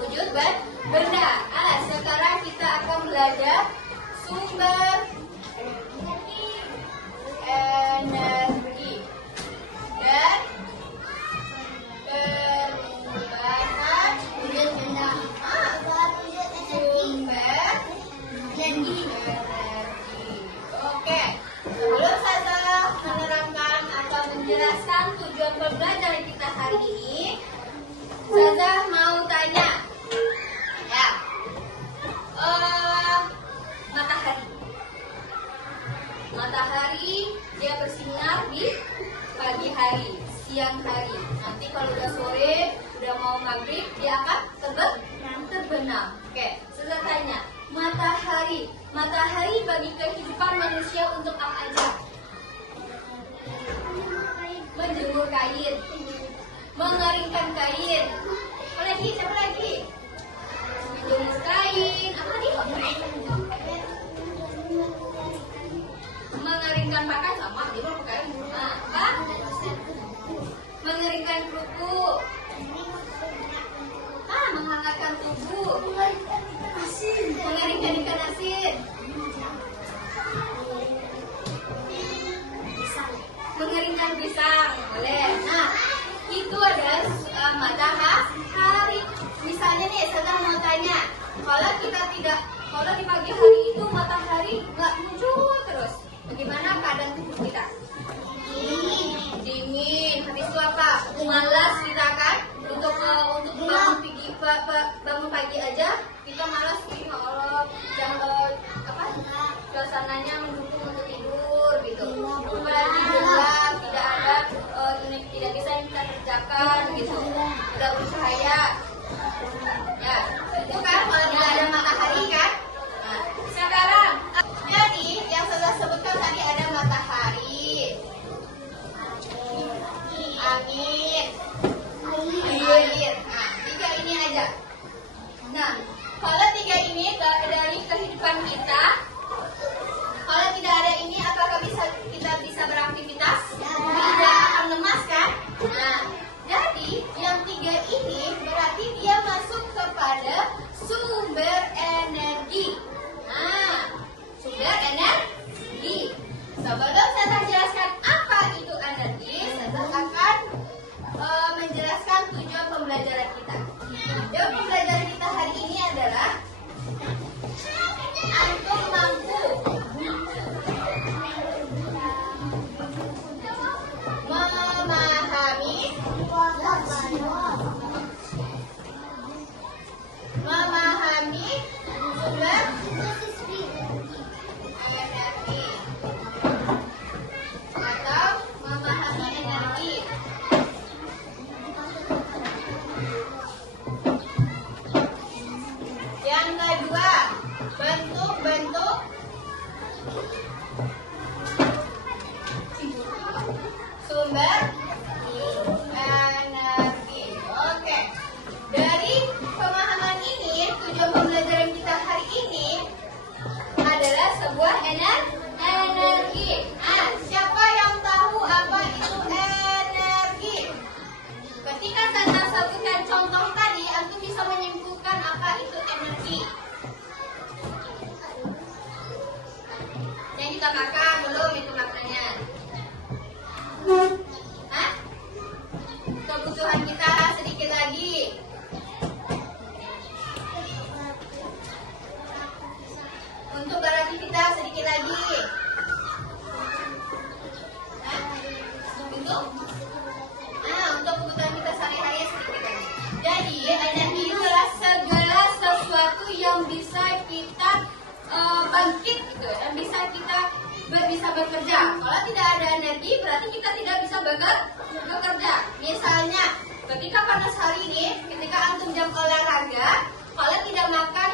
wujud benda. Sekarang kita akan belajar sumber energi dan perubahan benda. Sumber energi. Oke, sebelum saya menerangkan atau menjelaskan tujuan pembelajaran kita hari ini, saya mau tanya, ya, matahari dia bersinar di pagi hari, siang hari. Nanti kalau udah sore, udah mau maghrib, dia akan terbenam. Oke, saya tanya, matahari bagi kehidupan manusia untuk apa aja? Menjemur kain, mengeringkan kain. Siapa lagi? Menjemur kain. Apa lagi? Mengeringkan pakaian sama, jemur pakaian. Apa? Mengeringkan kerupuk. Menghangatkan tubuh. Mengeringkan ikan asin. Mengeringkan pisang. Boleh. Nah, itu adalah matahari. Misalnya nih, saya mau tanya, kalau di pagi hari itu matahari nggak muncul terus, bagaimana keadaan tubuh kita? Dingin. Habis itu apa? Malas kita kan? Untuk bangun pagi aja kita malas. Ya Allah, suasananya mendukung untuk tidur gitu. Apalagi gelap, tidak bisa yang kita kerjakan gitu. Tidak bercahaya. Ya, itu kan kalau tidak ada matahari kan. Nah, sekarang jadi yang saya sebutkan tadi ada matahari, angin, air. Nah, tiga ini aja. Nah, kalau tiga ini dari kehidupan kita, kalau tidak ada ini, apakah kita bisa beraktivitas? Tidak, akan lemas kan? Nah, jadi yang tiga ini berarti dia masuk kepada sumber energi. Nah, sumber energi. Sebelum saya jelaskan apa itu energi, saya akan menjelaskan tujuan pembelajaran kita. Tujuan pembelajaran kita hari ini adalah antum mampu memahami sumber energi atau memahami energi. Yang kedua, bentuk-bentuk sumber energi. Oke. Dari pemahaman ini, tujuan pembelajaran kita hari ini adalah sebuah energi. Nah, siapa yang tahu apa itu energi? Ketika saya sebutkan contoh tadi, antum bisa menyimpulkan apa itu energi. Yang kita makan belum itu makannya. Kebutuhan kita sedikit lagi. Untuk beraktivitas sedikit lagi. Untuk kebutuhan kita sehari-hari sedikit lagi. Jadi energi itu adalah segala sesuatu yang bisa kita bangkit gitu, dan bisa bekerja. Kalau tidak ada energi, berarti kita tidak bisa bekerja. Misalnya, ketika panas hari ini, ketika antum jam olahraga, kalau tidak makan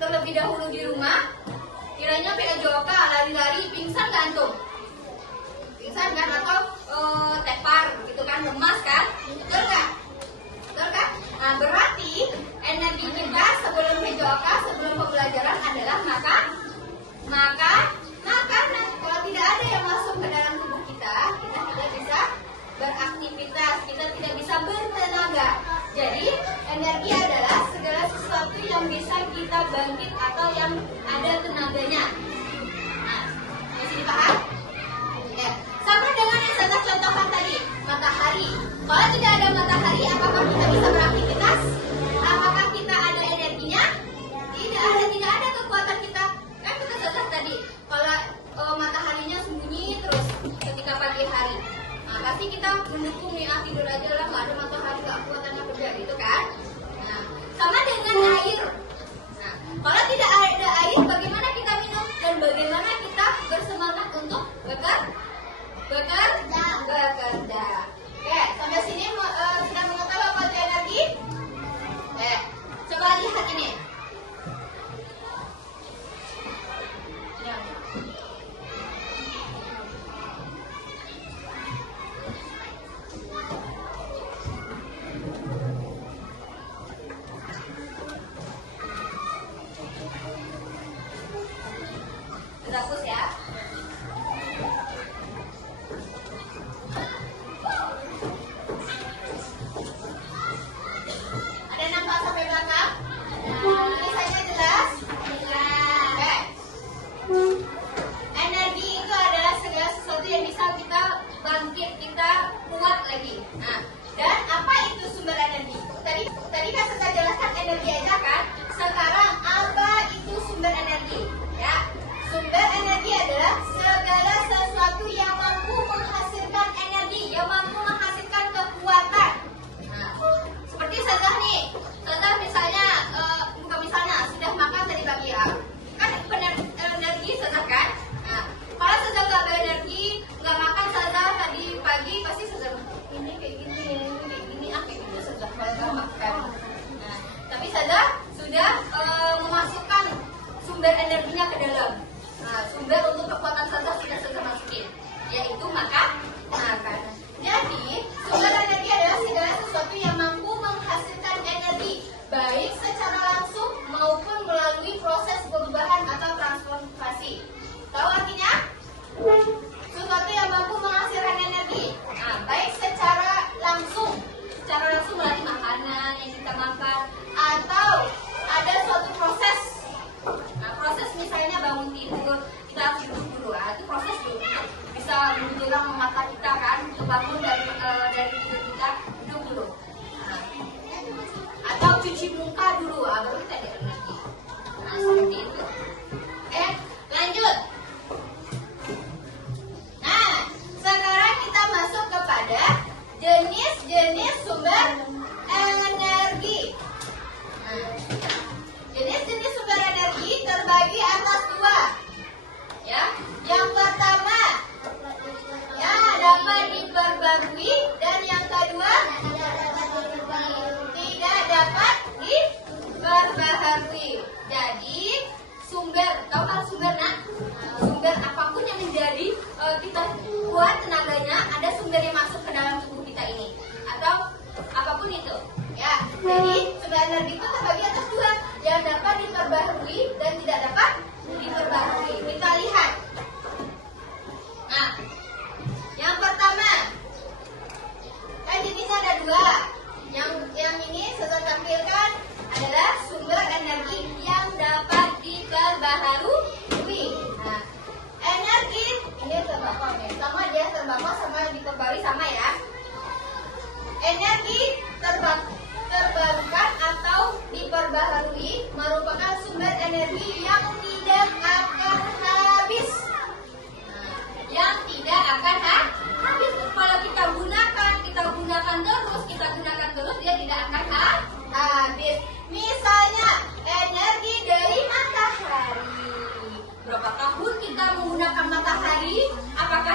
terlebih dahulu di rumah, kiranya PJOK lari-lari, pingsan nggak antum? Pingsan kan? Atau tepar gitu kan, lemas kan? Betul nggak? Betul kan? Nah, berarti energi kita sebelum PJOK, sebelum pembelajaran adalah makan. Kalau tidak ada yang masuk ke dalam tubuh kita tidak bisa beraktivitas, kita tidak bisa bertenaga. Jadi energi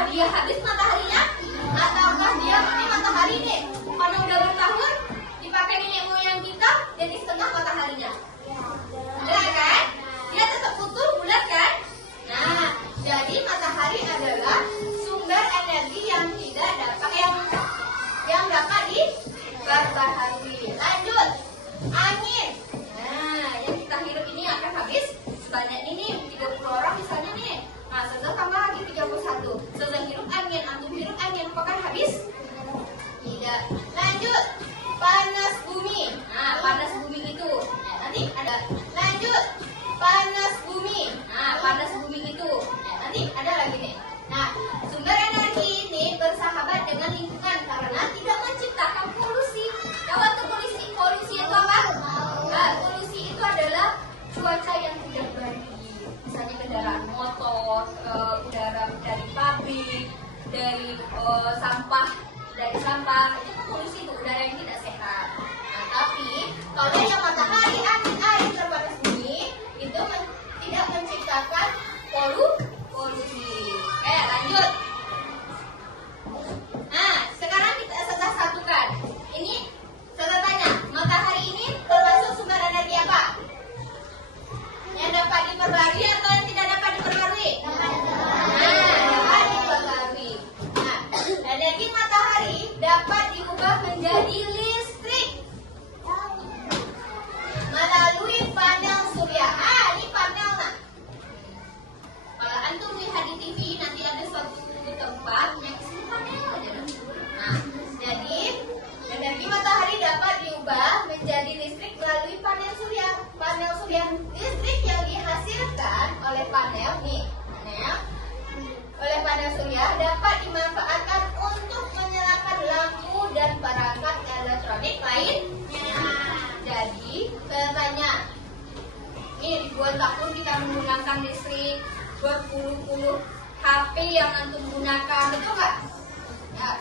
dia habis mataharinya? Ataukah dia ini matahari nih? Karena udah bertahun dipakai nenek moyang kita jadi setengah mataharinya. Enggak kan? Dia tetap utuh bulat kan? Nah, jadi matahari adalah sumber energi yang tidak dapat yang dapat diperbaharui. Lanjut, angin. Nah, yang kita hirup ini akan habis sebanyak ini 30 orang misalnya nih. Nah, setelah tambah lagi 31. Setelah hirup angin, antum hirup angin, apakah habis? Tidak. Lanjut, panas bumi. Nah, panas bumi itu nanti ada. Lanjut, panas bumi. Nah, panas bumi itu nanti ada lagi nih. Nah, sumber energi ini bersahabat dengan lingkungan karena tidak menciptakan polusi. Tahu tuh polusi itu apa? Nah, polusi itu adalah cuaca yang tidak baik. Misalnya kendaraan motor, udara dari pabrik, dari sampah, itu kan polusi, itu udara yang tidak sehat. Nah, tapi kalau yang matahari, angin, air, terbatas bumi itu tidak menciptakan polusi. Lanjut. Nah, sekarang kita setelah satukan. Ini saya tanya, matahari ini termasuk sumber energi apa? Yang dapat diperbarui atau yang tidak dapat diperbarui? Dapat diperbarui. Nah, energi matahari dapat diubah menjadi listrik melalui panel surya. Ini panel nah. Kalau antum lihat di TV nanti ada suatu tempat yang isinya panel aja. Nah, jadi energi matahari dapat diubah menjadi listrik melalui panel surya. Panel surya, listrik yang dihasilkan oleh panel surya dapat dimanfaatkan untuk menyalakan lampu dan perangkat elektronik lainnya. Jadi, saya tanya, ini ribuan tahun kita menggunakan listrik, berpuluh-puluh HP yang antum gunakan, betul nggak? Ya,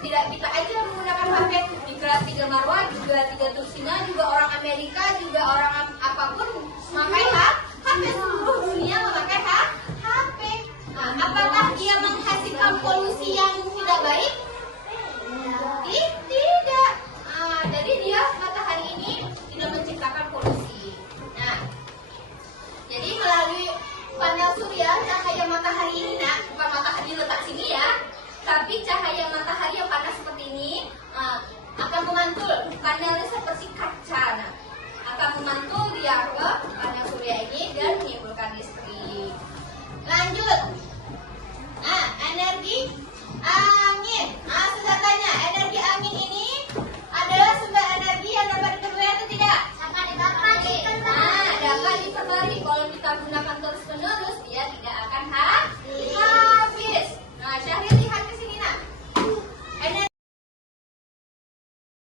tidak kita aja menggunakan HP. Di kelas 3 Marwah juga 3 Tursina juga orang Amerika juga orang apapun memakai HP. Seluruh dunia memakai HP. Nah, apakah dia menghasilkan polusi yang tidak baik? Tidak. Nah, jadi dia matahari ini tidak menciptakan polusi. Nah, jadi melalui panel surya cahaya matahari ini, bukan matahari letak sini ya, tapi cahaya matahari yang panas seperti ini akan memantul. Panel